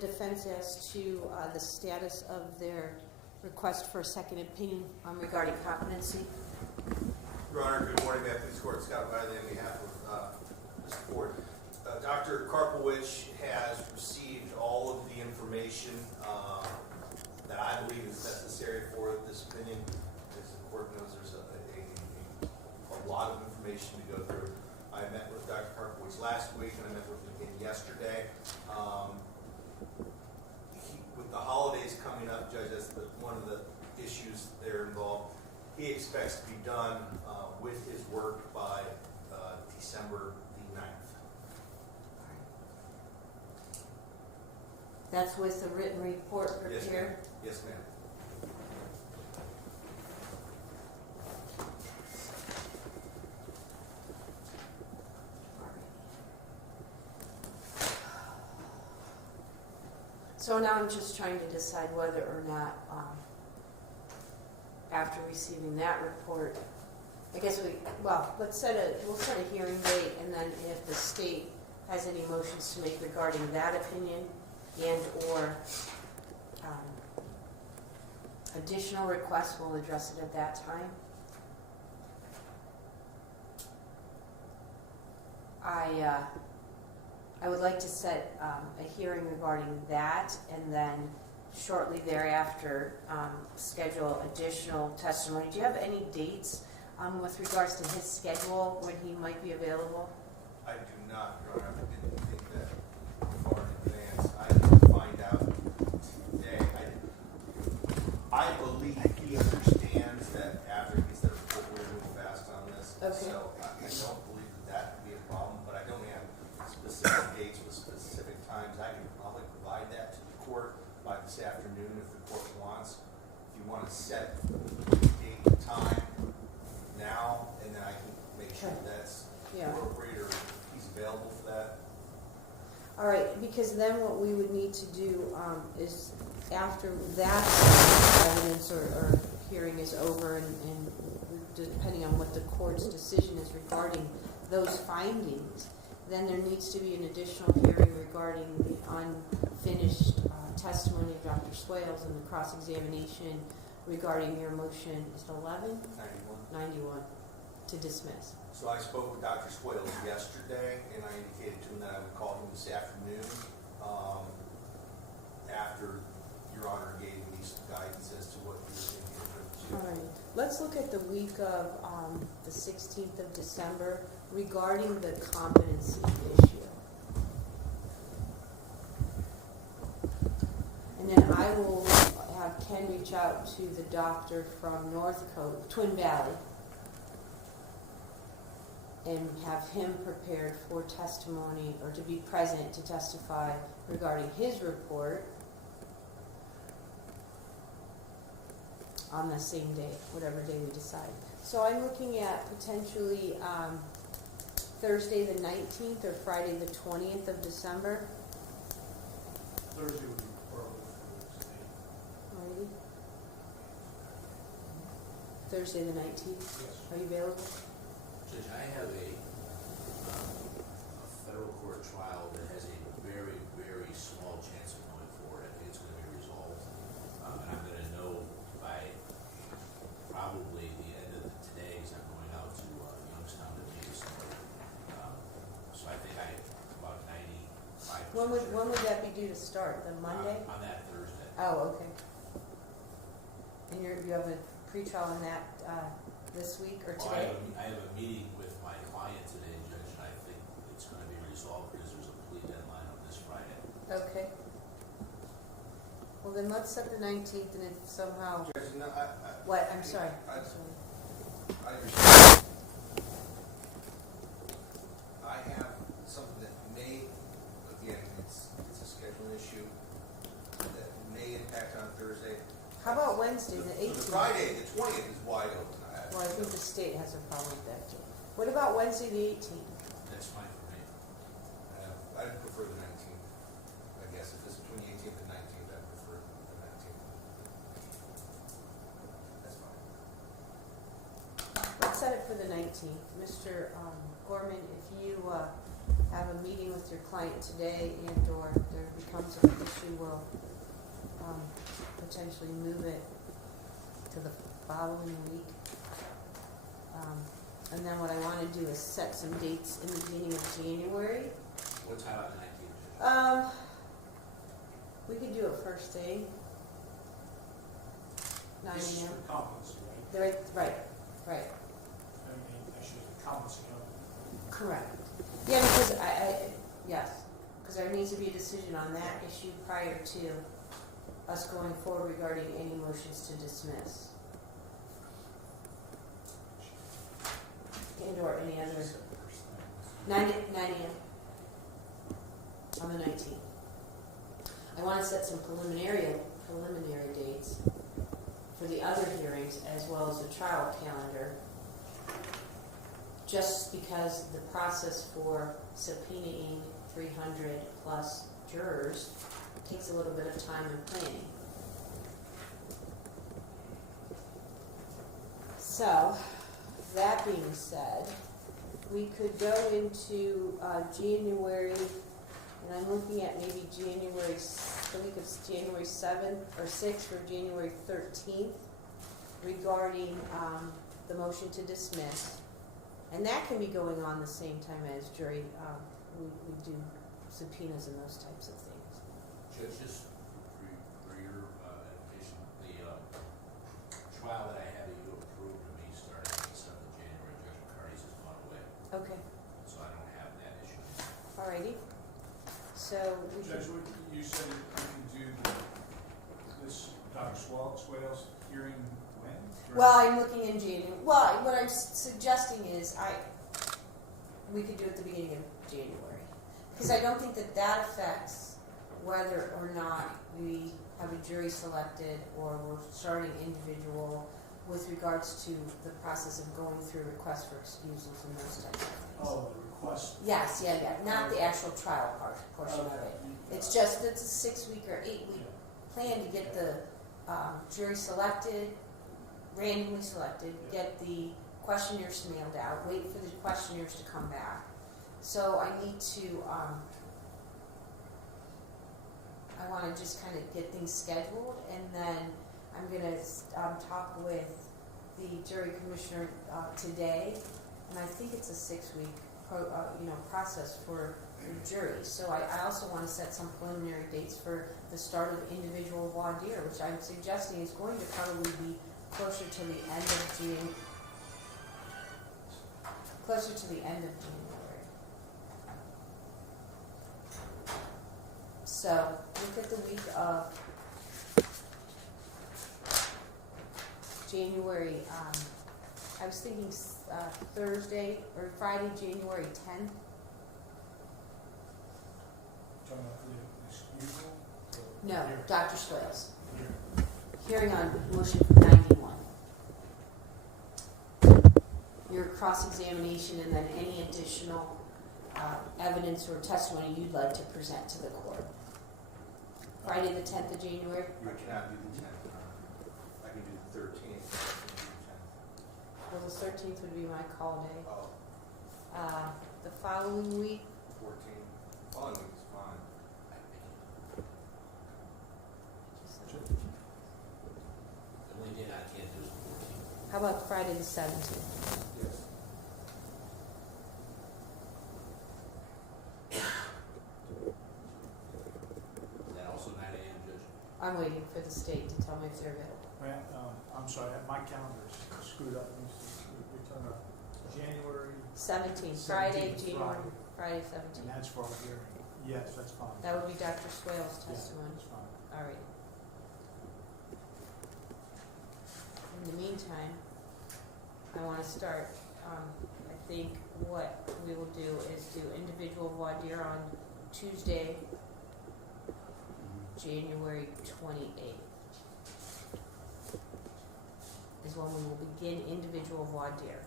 defense as to the status of their request for a second opinion regarding competency. Your Honor, good morning. May I please court Scott Riley on behalf of this court. Dr. Karpowicz has received all of the information that I believe is necessary for this opinion. As the court knows, there's a lot of information to go through. I met with Dr. Karpowicz last week, and I met with him again yesterday. With the holidays coming up, Judge, that's one of the issues there involved. He expects to be done with his work by December the 9th. That's with the written report prepared? Yes, ma'am. So now I'm just trying to decide whether or not, after receiving that report, I guess we'll set a hearing date, and then if the state has any motions to make regarding that opinion and or additional requests, we'll address it at that time. I would like to set a hearing regarding that, and then shortly thereafter schedule additional testimony. Do you have any dates with regards to his schedule when he might be available? I do not, Your Honor. I didn't think that far in advance. I need to find out today. I believe he understands that after he's there, we're going to move fast on this. Okay. So I don't believe that would be a problem, but I don't have specific dates with specific times. I can probably provide that to the court by this afternoon if the court wants. If you want to set date and time now, and then I can make sure that's appropriate or he's available for that. All right, because then what we would need to do is after that evidence or hearing is over, and depending on what the court's decision is regarding those findings, then there needs to be an additional hearing regarding the unfinished testimony of Dr. Swales and the cross-examination regarding your motion, is it 11? 91 to dismiss. So I spoke with Dr. Swales yesterday, and I indicated to him that I would call him this afternoon after Your Honor gave me some guidance as to what he was thinking. All right. Let's look at the week of the 16th of December regarding the competency issue. And then I will have Ken reach out to the doctor from Northcote, Twin Valley, and have him prepared for testimony or to be present to testify regarding his report on the same day, whatever day we decide. So I'm looking at potentially Thursday the 19th or Friday the 20th of December. Thursday would be preferable for Alrighty. Thursday the 19th. Yes. Are you available? Judge, I have a federal court trial that has a very, very small chance of going forward. I think it's going to be resolved. And I'm going to know by probably the end of today, as I'm going out to Youngstown to meet somebody. So I think about 95%. When would that be due to start? The Monday? On that Thursday. Oh, okay. And you have a pre-trial on that this week or Well, today? I have a meeting with my client today, Judge, and I think it's going to be resolved because there's a plea deadline on this Friday. Okay. Well, then let's set the 19th, and if somehow... Judge, no, What? I'm sorry. I Sorry. understand. I have something that may, again, it's a scheduling issue that may impact on Thursday. How about Wednesday, the So 18th? the Friday, the 20th is wide open. Well, I think the state has a problem with that too. What about Wednesday, the 18th? That's fine for me. I'd prefer the 19th. I guess if it's between the 18th and 19th, I'd prefer the 19th. That's fine. Let's set it for the 19th. Mr. Gorman, if you have a meeting with your client today and or there becomes an issue, we'll potentially move it to the following week. And then what I want to do is set some dates in the beginning of January. What time on the 19th? We could do it first thing. 9 This is a.m. for competency, right? Right. I mean, actually, the competency of Correct. Yeah, because yes, because there needs to be a decision on that issue prior to us going forward regarding any motions to dismiss. And or any other. 9 a.m. on the 19th. I want to set some preliminary dates for the other hearings as well as the trial calendar, just because the process for subpoenaing 300 plus jurors takes a little bit of time and planning. So, that being said, we could go into January, and I'm looking at maybe January, the week of January 7th or 6th or January 13th regarding the motion to dismiss. And that can be going on the same time as jury, we do subpoenas and those types of things. Judge, just for your edification, the trial that I had that you approved of me starting on the 7th of January, Judge McCarty's has gone away, Okay, so I don't have that issue. alrighty. So we Judge, can, you said you can do this Dr. Swales hearing when? well, I'm looking in January. Well, what I'm suggesting is we could do it at the beginning of January. Because I don't think that affects whether or not we have a jury selected or we're starting individual with regards to the process of going through requests for excusals and those types of things. Oh, the request. Yes, yeah, not the actual trial portion of it. It's just, it's a 6-week or 8-week plan to get the jury selected, randomly selected, get the questionnaires mailed out, wait for the questionnaires to come back. So I need to, I want to just kind of get things scheduled, and then I'm going to talk with the jury commissioner today, and I think it's a 6-week process for the jury. So I also want to set some preliminary dates for the start of individual voir dire, which I'm suggesting is going to probably be closer to the end of June, closer to the end of January. So look at the week of January, I was thinking Thursday or Friday, January 10th. Talking about the excusal? No, Hearing. Dr. Swales. Hearing. Hearing on motion 91. Your cross-examination and then any additional evidence or testimony you'd like to present to the court. Friday the 10th of January. I cannot do the 10th. I can do the 13th. Well, the 13th would be my call day. Oh, The following week, 14th. Following week is fine. The only day I can't do is the 14th. how about Friday the 17th? Yes. Is that also 9 a.m., Judge? I'm waiting for the state to tell me if they're available. I'm sorry, my calendar is screwed up. We're talking about January, 17th, Friday, 17th, January, Friday and 17th. that's for our hearing. Yes, that's fine. That would be Dr. Swales' Yeah, testimony. that's fine. All right. In the meantime, I want to start, I think what we will do is do individual voir dire on Tuesday, January 28th. Is when we will begin individual voir dire.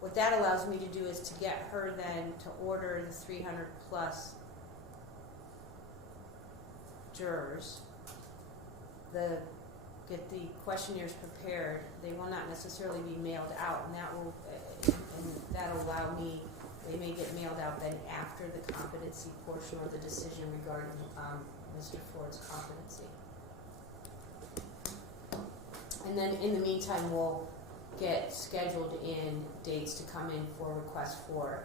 What that allows me to do is to get her then to order the 300 plus jurors, get the questionnaires prepared. They will not necessarily be mailed out, and that'll allow me They may get mailed out then after the competency portion or the decision regarding, Mr. Ford's competency. And then in the meantime, we'll get scheduled in dates to come in for requests for,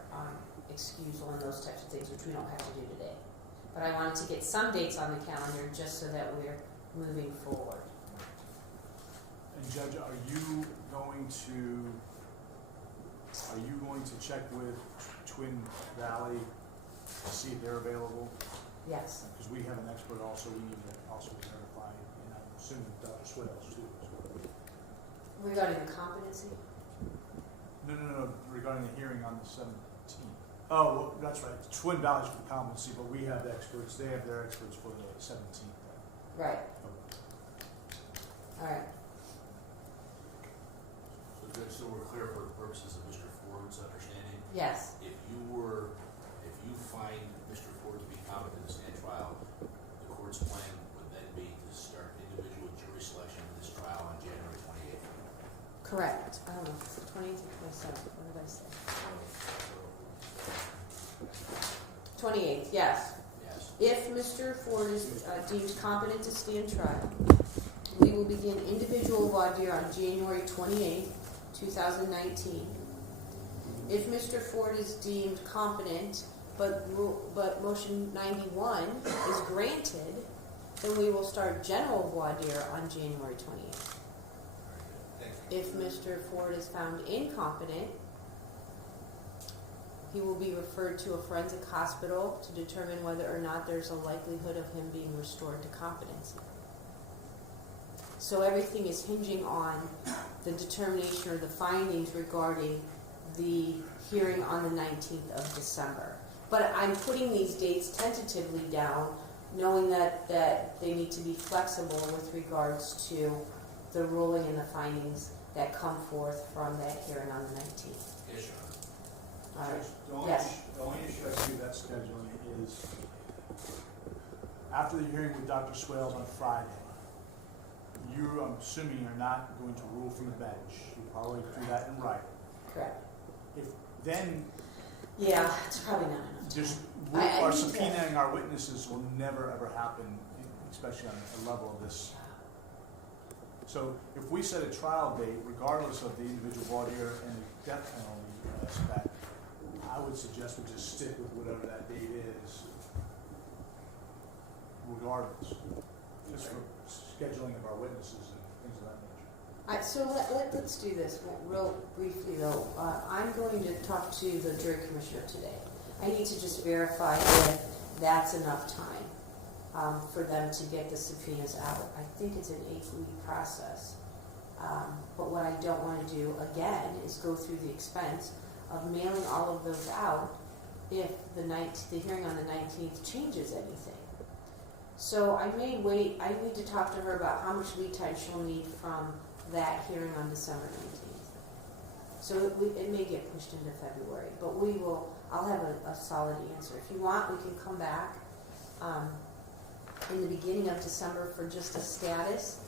excusal and those types of things, which we don't have to do today. But I wanted to get some dates on the calendar just so that we're moving forward. And Judge, are you going to check with Twin Valley to see if they're available? Yes. Because we have an expert also, we need to also verify, and I'm assuming Dr. Swales too. Regarding the competency? No, regarding the hearing on the 17th. Oh, well, that's right, Twin Valley's for the competency, but we have the experts, they have their experts for the 17th. Right. Okay. All right. So Judge, so we're clear for the purposes of Mr. Ford's understanding, Yes. if you find Mr. Ford to be competent to stand trial, the court's plan would then be to start individual jury selection in this trial on January 28th. Correct. I don't know, 28th or 27th, what did I say? 28th, yes. Yes. If Mr. Ford is deemed competent to stand trial, we will begin individual voir dire on January 28th, 2019. If Mr. Ford is deemed competent, but motion 91 is granted, then we will start general voir dire on January 28th. Thank you. If Mr. Ford is found incompetent, he will be referred to a forensic hospital to determine whether or not there's a likelihood of him being restored to competency. So everything is hinging on the determination or the findings regarding the hearing on the 19th of December. But I'm putting these dates tentatively down, knowing that they need to be flexible with regards to the ruling and the findings that come forth from that hearing on the 19th. Yes, Your Honor. All right. Judge, Yes. the only issue I see with that scheduling is after the hearing with Dr. Swales on Friday, you, I'm assuming, are not going to rule from the bench. You probably do that in writing. Correct. If then, Yeah, it's probably not enough. just I our need to- subpoenaing our witnesses will never ever happen, especially on a level of this. So if we set a trial date, regardless of the individual voir dire and the death penalty aspect, I would suggest we just stick with whatever that date is, regardless, just for scheduling of our witnesses and things of that nature. So let's do this real briefly though. I'm going to talk to the jury commissioner today. I need to just verify if that's enough time for them to get the subpoenas out. I think it's an 8-week process. But what I don't want to do again is go through the expense of mailing all of those out if the hearing on the 19th changes anything. So I may wait. I need to talk to her about how much lead time she'll need from that hearing on December 19th. So it may get pushed into February, but I'll have a solid answer. If you want, we can come back in the beginning of December for just a status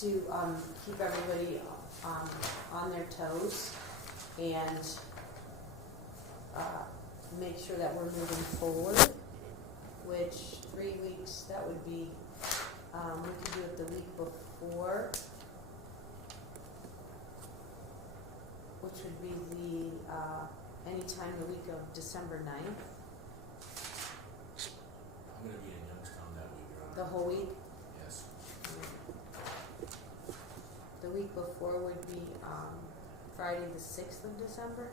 to keep everybody on their toes and make sure that we're moving forward, which 3 weeks, that would be, we could do it the week before, which would be anytime the week of December 9th, I'm going to be in Youngstown that week, Your Honor. the whole week. Yes. The week before would be Friday the 6th of December.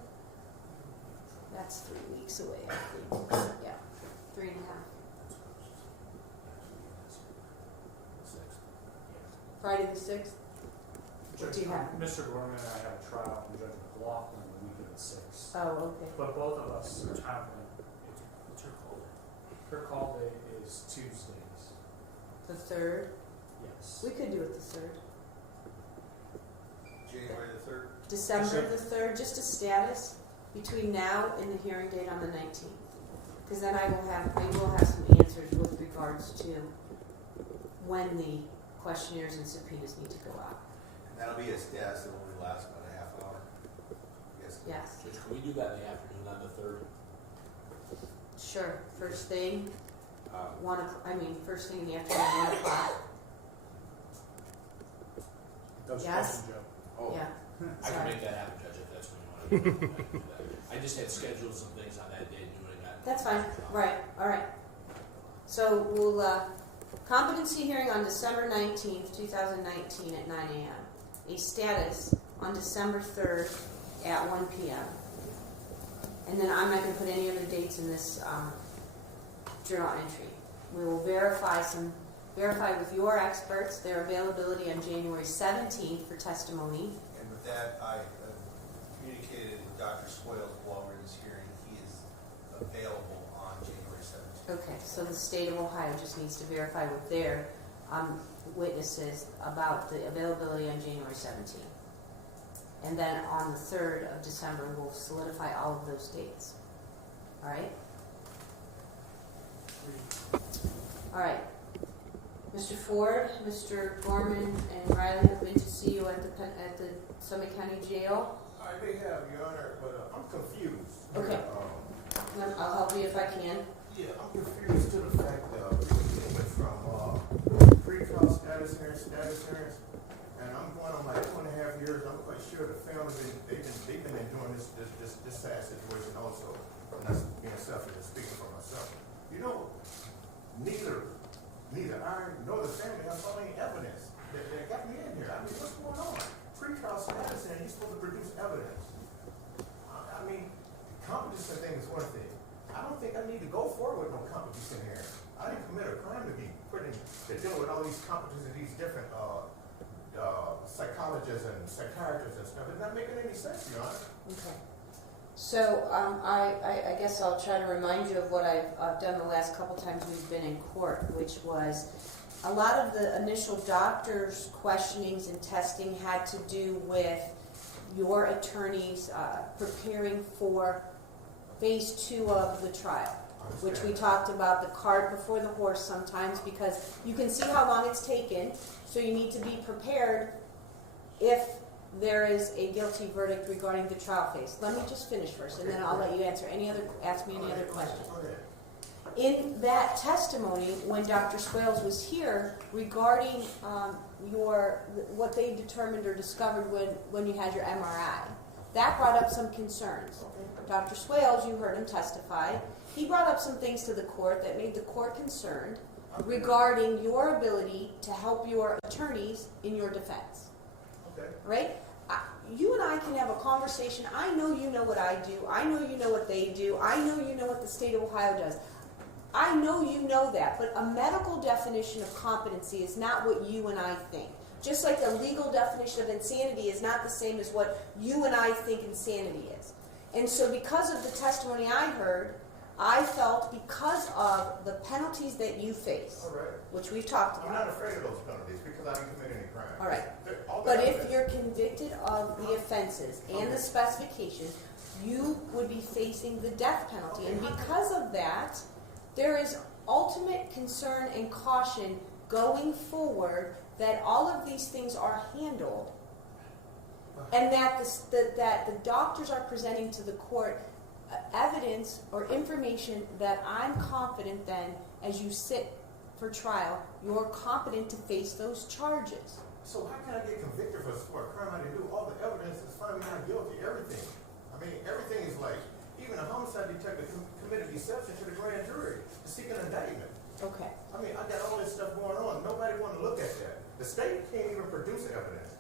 That's 3 weeks away, I think. Yeah, 3.5. Friday the 6th? What do you have? Mr. Gorman and I have a trial from Judge McLaughlin the week of the 6th. Oh, okay. But both of us are traveling. What's her call date? Her call date is Tuesdays. The 3rd? Yes. We could do it the 3rd. January the 3rd? December the 3rd, just a status between now and the hearing date on the 19th. Because then I will have some answers with regards to when the questionnaires and subpoenas need to go out. And that'll be a status that will only last about a half hour. Yes. Yes. Judge, can we do that in the afternoon on the 3rd? Sure, first thing, Um, first thing in the afternoon, 1 o'clock, That was Yes. question, Joe. Oh, yeah. I can Sorry. make that happen, Judge, if that's when you want to do that. I just had scheduled some things on that day, knew I got. That's fine, right, all right. So we'll, competency hearing on December 19th, 2019 at 9 a.m. A status on December 3rd at 1 p.m. And then I'm not going to put any other dates in this journal entry. We will verify with your experts their availability on January 17th for testimony. And with that, I communicated with Dr. Spoils while we're in this hearing. He is available on January 17th. Okay, so the state of Ohio just needs to verify with their witnesses about the availability on January 17th. And then on the 3rd of December, we'll solidify all of those dates. All right? All right. Mr. Ford, Mr. Gorman, and Riley have been to see you at the Summit County Jail. They have, Your Honor, but I'm confused. Okay. I'll help you if I can. Yeah, I'm confused to the fact that we went from pre-trial status hearings, and I'm going on like 2.5 years. I'm quite sure the family they've been enjoying this sad situation also. I'm not being selfish and speaking for myself. You know, neither I nor the family have found any evidence that got me in here. I mean, what's going on? Pre-trial status and you're supposed to produce evidence. I mean, competency thing is one thing. I don't think I need to go forward with no competency here. I didn't commit a crime to be dealing with all these competencies, these different psychologists and psychiatrists and stuff. It's not making any sense, Your Honor. Okay. So I guess I'll try to remind you of what I've done the last couple times we've been in court, which was a lot of the initial doctor's questionings and testing had to do with your attorneys preparing for phase 2 of the trial, which we talked about, the cart before the horse sometimes, because you can see how long it's taken, so you need to be prepared if there is a guilty verdict regarding the trial phase. Let me just finish first, and then I'll let you ask me any other questions. In that testimony, when Dr. Swales was here regarding what they determined or discovered when you had your MRI, that brought up some concerns. Dr. Swales, you heard him testify. He brought up some things to the court that made the court concerned regarding your ability to help your attorneys in your defense. Okay. Right? You and I can have a conversation. I know you know what I do. I know you know what they do. I know you know what the state of Ohio does. I know you know that, but a medical definition of competency is not what you and I think. Just like the legal definition of insanity is not the same as what you and I think insanity is. And so because of the testimony I heard, I felt because of the penalties that you face, All right. which we've talked I'm about. not afraid of those penalties because I didn't commit any crime. All right. All But that if evidence- you're convicted of the offenses and the specifications, you would be facing the death penalty. And because of that, there is ultimate concern and caution going forward that all of these things are handled and that the doctors are presenting to the court evidence or information that I'm confident then, as you sit for trial, you're competent to face those charges. So how can I get convicted for a crime I didn't do? All the evidence is finding me not guilty. Everything. I mean, everything is like, even a homicide detective committed deception to the grand jury to seek an indictment. Okay. I mean, I got all this stuff going on. Nobody want to look at that. The state can't even produce evidence.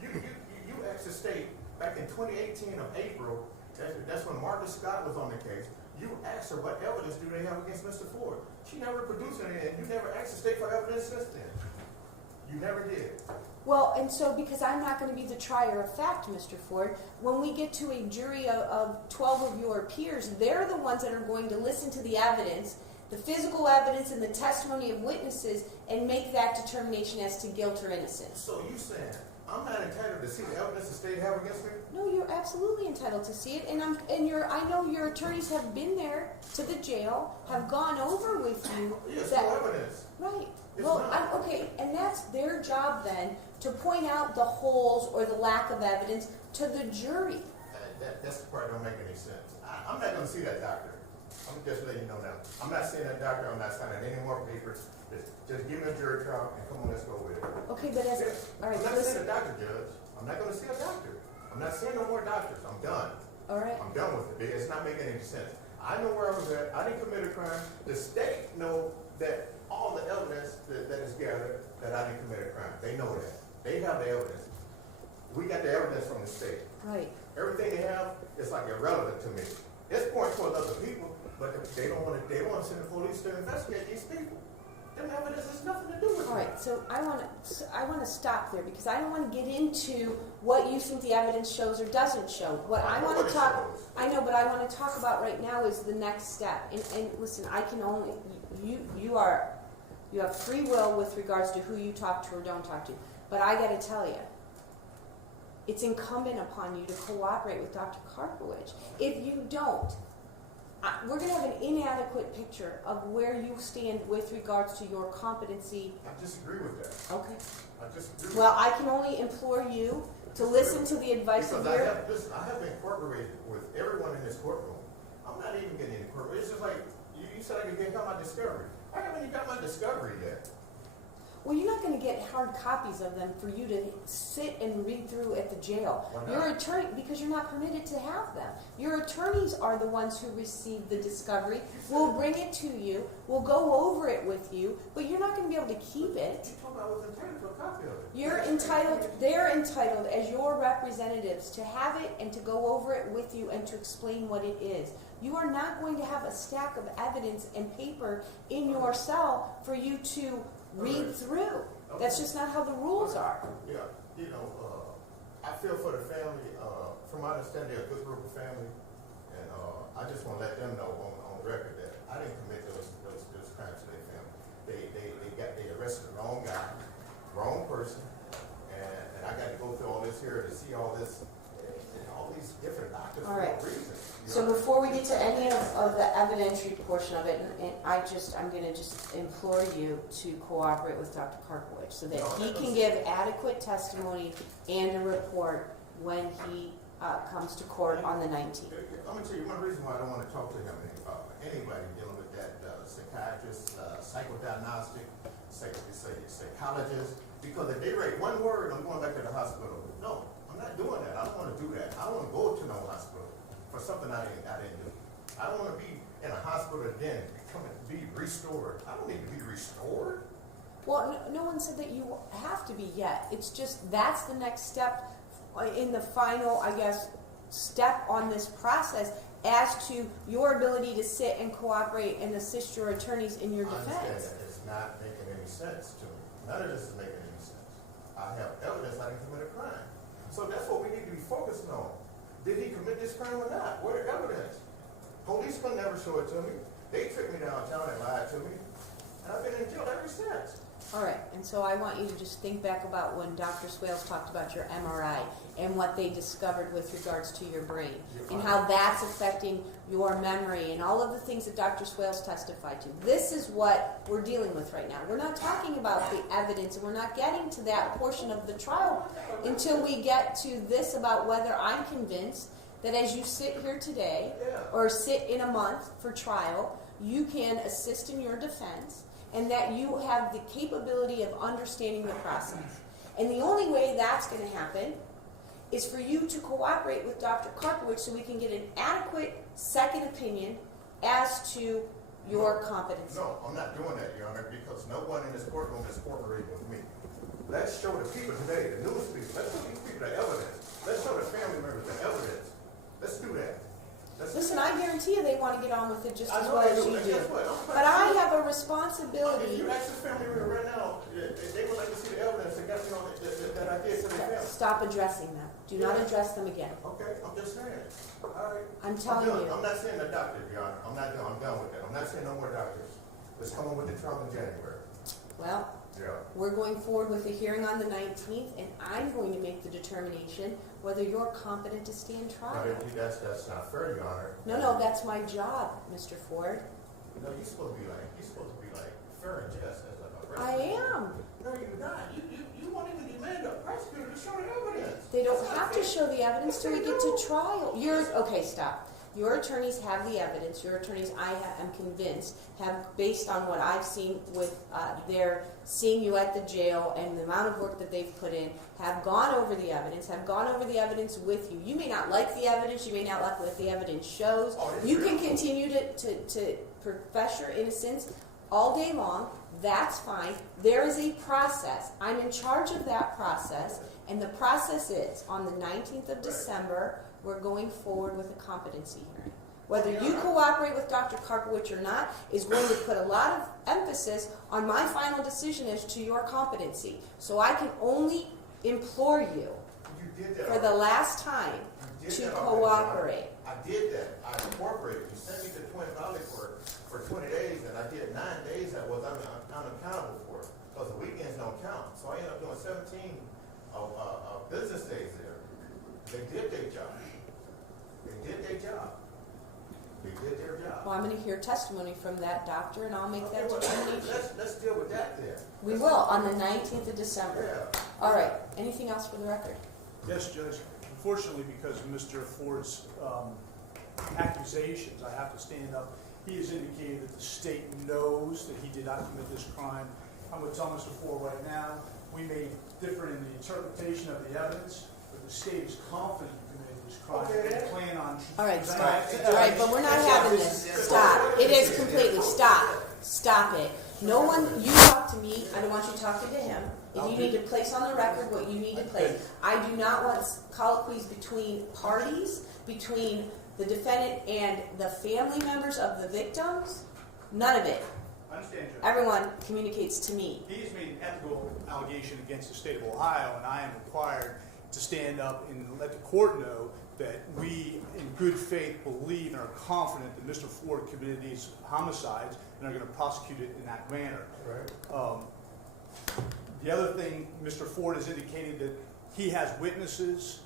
You asked the state back in 2018 of April, that's when Martha Scott was on the case. You asked her what evidence do they have against Mr. Ford. She never produced any, and you never asked the state for evidence since then. You never did. Well, and so because I'm not going to be the trier of fact, Mr. Ford, when we get to a jury of 12 of your peers, they're the ones that are going to listen to the evidence, the physical evidence and the testimony of witnesses, and make that determination as to guilt or innocence. So you saying I'm not entitled to see the evidence the state have against me? No, you're absolutely entitled to see it, and I know your attorneys have been there to the jail, have gone over with you. Yes, no evidence. Right. It's Well, not. okay, and that's their job then, to point out the holes or the lack of evidence to the jury. That's the part that don't make any sense. I'm not going to see that doctor. I'm just letting you know now. I'm not seeing a doctor, I'm not signing any more papers. Just give me a jury trial and come on, let's go with it. Okay, but as, all right, I'm not listen, seeing a doctor, Judge. I'm not gonna see a doctor. I'm not seeing no more doctors. I'm done. all right, I'm done with it. It's not making any sense. I know where I was at. I didn't commit a crime. The state know that all the evidence that is gathered that I didn't commit a crime. They know that. They have the evidence. We got the evidence from the state. right. Everything they have is like irrelevant to me. It's pointing towards other people, but they don't want to send the police to investigate these people. Them evidence has nothing to do with it. All right, so I want to stop there because I don't want to get into what you think the evidence shows or doesn't show. What I want to talk, I know, but I want to talk about right now is the next step. And listen, I can only you have free will with regards to who you talk to or don't talk to. But I got to tell you, it's incumbent upon you to cooperate with Dr. Karpowicz. If you don't, we're going to have an inadequate picture of where you stand with regards to your competency. I disagree with that. Okay. I disagree. Well, I can only implore you to listen to the advice of your... I have been incorporated with everyone in this courtroom. I'm not even getting incorporated. It's just like, you said I could get my discovery. I haven't even got my discovery yet. Well, you're not going to get hard copies of them for you to sit and read through at the jail. Why not? Your attorney, because you're not permitted to have them. Your attorneys are the ones who receive the discovery. We'll bring it to you. We'll go over it with you, but you're not going to be able to keep it. You told me I was entitled to a copy of it. You're entitled, they're entitled as your representatives to have it and to go over it with you and to explain what it is. You are not going to have a stack of evidence and paper in your cell for you to read through. That's just not how the rules are. Yeah, I feel for the family. From my understanding, they're a good group of family, and I just want to let them know on record that I didn't commit those crimes to their family. They arrested the wrong guy, wrong person, and I got to go through all this here to see all this, and all these different doctors All for right. no reason. So before we get to any of the evidentiary portion of it, and I'm going to just implore you to cooperate with Dr. Karpowicz so that he can give adequate testimony and a report when he comes to court on the 19th. I'm going to tell you one reason why I don't want to talk to him anybody dealing with that psychiatrist, psychoddiagnostic, psychologist, because if they write one word, I'm going back to the hospital. No, I'm not doing that. I don't want to do that. I don't want to go to no hospital for something I didn't do. I don't want to be in a hospital then be restored. I don't need to be restored. Well, no one said that you have to be yet. It's just that's the next step in the final, I guess, step on this process as to your ability to sit and cooperate and assist your attorneys in your I understand defense. that. It's not making any sense to me. None of this is making any sense. I have evidence I didn't commit a crime. So that's what we need to be focused on. Did he commit this crime or not? What are the evidence? Policemen never show it to me. They tricked me downtown and lied to me. And I've been in jail ever since. All right, and so I want you to just think back about when Dr. Swales talked about your MRI and what they discovered with regards to your brain and how that's affecting your memory and all of the things that Dr. Swales testified to. This is what we're dealing with right now. We're not talking about the evidence, and we're not getting to that portion of the trial until we get to this about whether I'm convinced that as you sit here today or sit in a month for trial, you can assist in your defense and that you have the capability of understanding the process. And the only way that's going to happen is for you to cooperate with Dr. Karpowicz so we can get an adequate second opinion as to your competency. No, I'm not doing that, Your Honor, because no one in this courtroom is cooperating with me. Let's show the people today, the news people, let's show these people the evidence. Let's show the family members the evidence. Let's do that. Listen, I guarantee you they want to get on with it just as I know well they as do, you and do. guess what? But I have a If responsibility. you ask the family member right now, they would like to see the evidence that got me on that I did to their family. Stop addressing them. Do not address them again. Okay, I'm just saying. All right. I'm telling done. you. I'm not saying a doctor, Your Honor. I'm not done. I'm done with that. I'm not saying no more doctors. Let's come on with the trial in January. Well, Yeah. we're going forward with the hearing on the 19th, and I'm going to make the determination whether you're competent to stand trial. No, that's not fair, Your Honor. No, that's my job, Mr. Ford. No, you're supposed to be like fair and just as a I am. No, you're not. You won't even demand a prosecutor to show the evidence. They don't have to show the evidence till we get to trial. Okay, stop. Your attorneys have the evidence. Your attorneys, am convinced, have, based on what I've seen with their seeing you at the jail and the amount of work that they've put in, have gone over the evidence, with you. You may not like the evidence. You may not like what the evidence shows. You can continue to profess your innocence all day long. That's fine. There is a process. I'm in charge of that process, and the process is on the 19th of December, we're going forward with a competency hearing. Whether you cooperate with Dr. Karpowicz or not is going to put a lot of emphasis on my final decision as to your competency. So I can only implore you for the last time to cooperate. I did that. I incorporated. You sent me to Twin Valley for 20 days, and I did 9 days that was unaccountable for, because the weekends don't count. So I ended up doing 17 business days there. They did their job. They did their job. Well, I'm going to hear testimony from that doctor, and I'll make that determination. Let's deal with that then. We will, on the 19th of December. Yeah. All right. Anything else for the record? Yes, Judge. Unfortunately, because of Mr. Ford's accusations, I have to stand up. He has indicated that the state knows that he did not commit this crime. I'm going to tell Mr. Ford right now, we may differ in the interpretation of the evidence, but the state is confident he committed this crime. Okay. They plan on... All right, stop. All right, but we're not having this. Stop. It is completely. Stop it. No one, you talk to me. I don't want you talking to him. If you need to place on the record what you need to place. I do not want colloquies between parties, between the defendant and the family members of the victims. None of it. I understand, Judge. Everyone communicates to me. He has made an ethical allegation against the state of Ohio, and I am required to stand up and let the court know that we, in good faith, believe and are confident that Mr. Ford committed these homicides and are going to prosecute it in that manner. Right. The other thing, Mr. Ford has indicated that he has witnesses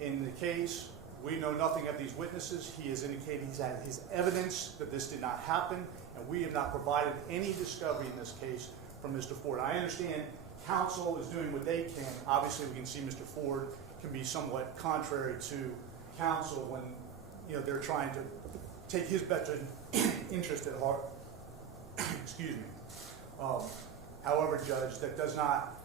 in the case. We know nothing of these witnesses. He has indicated he's had his evidence that this did not happen, and we have not provided any discovery in this case from Mr. Ford. I understand counsel is doing what they can. Obviously, we can see Mr. Ford can be somewhat contrary to counsel when they're trying to take his better interest at heart. Excuse me. However, Judge, that does not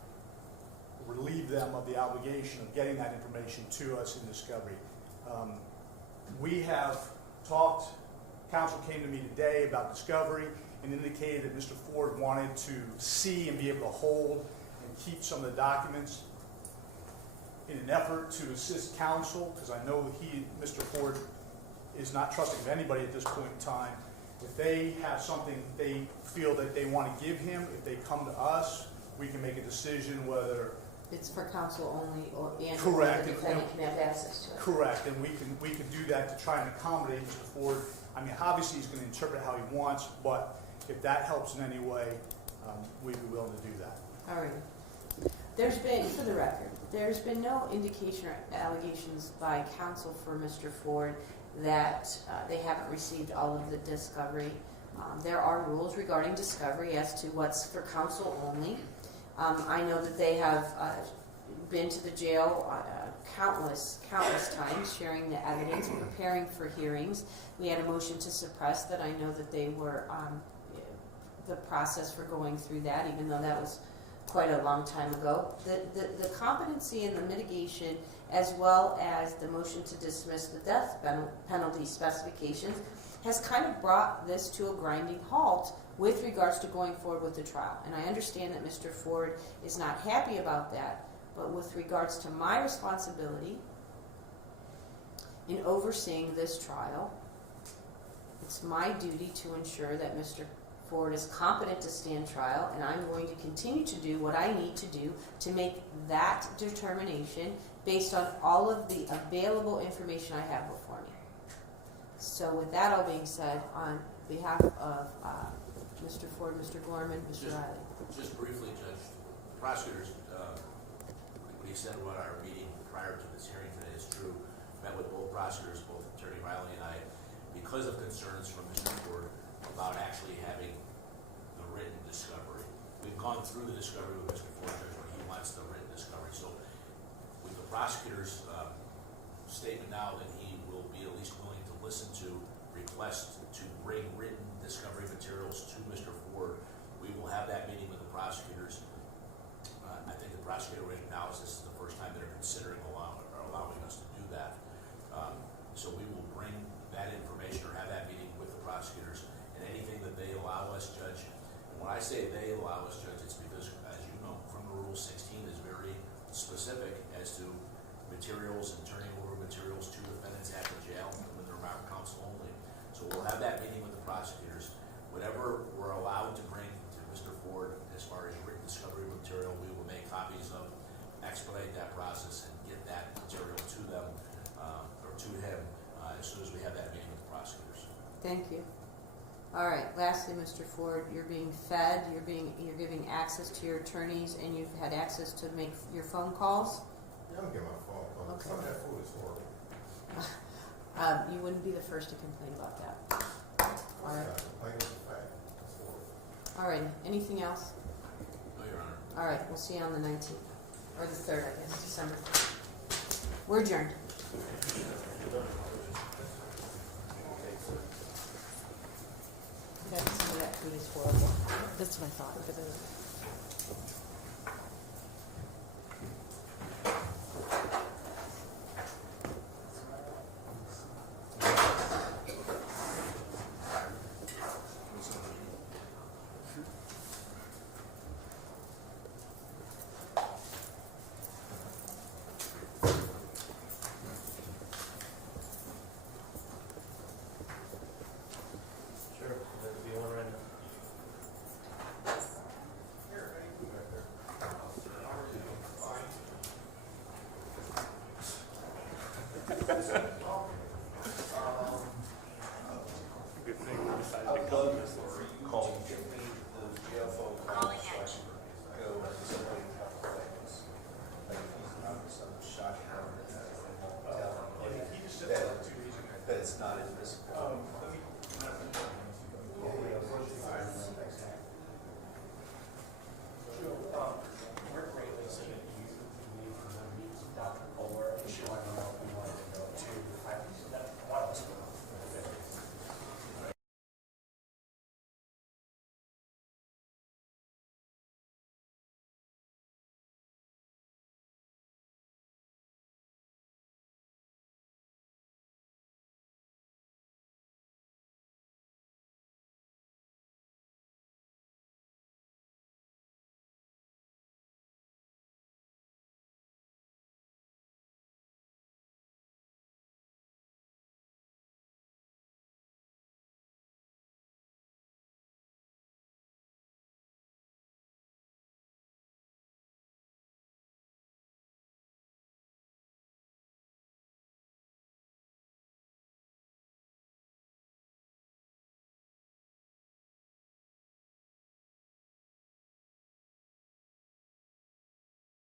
relieve them of the obligation of getting that information to us in discovery. We have talked, counsel came to me today about discovery and indicated that Mr. Ford wanted to see and be able to hold and keep some of the documents in an effort to assist counsel, because I know Mr. Ford is not trusting of anybody at this point in time. If they have something they feel that they want to give him, if they come to us, we can make a decision whether It's for counsel only, and Correct. the defendant can have access to it. correct, and we can do that to try and accommodate Mr. Ford. I mean, obviously he's going to interpret how he wants, but if that helps in any way, we'd be willing to do that. All right. There's been, for the record, there's been no indication or allegations by counsel for Mr. Ford that they haven't received all of the discovery. There are rules regarding discovery as to what's for counsel only. I know that they have been to the jail countless times, sharing the evidence, preparing for hearings. We had a motion to suppress that. I know that they were the process for going through that, even though that was quite a long time ago. The competency and the mitigation, as well as the motion to dismiss the death penalty specifications, has kind of brought this to a grinding halt with regards to going forward with the trial. And I understand that Mr. Ford is not happy about that, but with regards to my responsibility in overseeing this trial, it's my duty to ensure that Mr. Ford is competent to stand trial, and I'm going to continue to do what I need to do to make that determination based on all of the available information I have before me. So with that all being said, on behalf of Mr. Ford, Mr. Gorman, Mr. Riley. Just briefly, Judge, the prosecutors, what he said about our meeting prior to this hearing today is true. Met with both prosecutors, both Attorney Riley and I, because of concerns from Mr. Ford about actually having the written discovery. We've gone through the discovery with Mr. Ford, Judge, but he wants the written discovery. So with the prosecutor's statement now that he will be at least willing to listen to requests to bring written discovery materials to Mr. Ford. We will have that meeting with the prosecutors. I think the prosecutor right now is this is the first time they're considering allowing us to do that. So we will bring that information or have that meeting with the prosecutors, and anything that they allow us, Judge. And when I say they allow us, Judge, it's because, as you know, criminal rule 16 is very specific as to materials and turning over materials to defendants at the jail when they're around counsel only. So we'll have that meeting with the prosecutors. Whatever we're allowed to bring to Mr. Ford as far as written discovery material, we will make copies of, expedite that process, and get that material to them, or to him, as soon as we have that meeting with the prosecutors. Thank you. All right, lastly, Mr. Ford, you're being fed, you're giving access to your attorneys, and you've had access to make your phone calls? Yeah, I'm getting my phone call. Okay. Some of that food is horrible. You wouldn't be the first to complain about that. All right. All right, anything else? No, Your Honor. All right, we'll see you on the 19th, or the 3rd, I guess, December. We're adjourned. Some of that food is horrible. That's what I thought. Sure, that'd be one right now. Fine.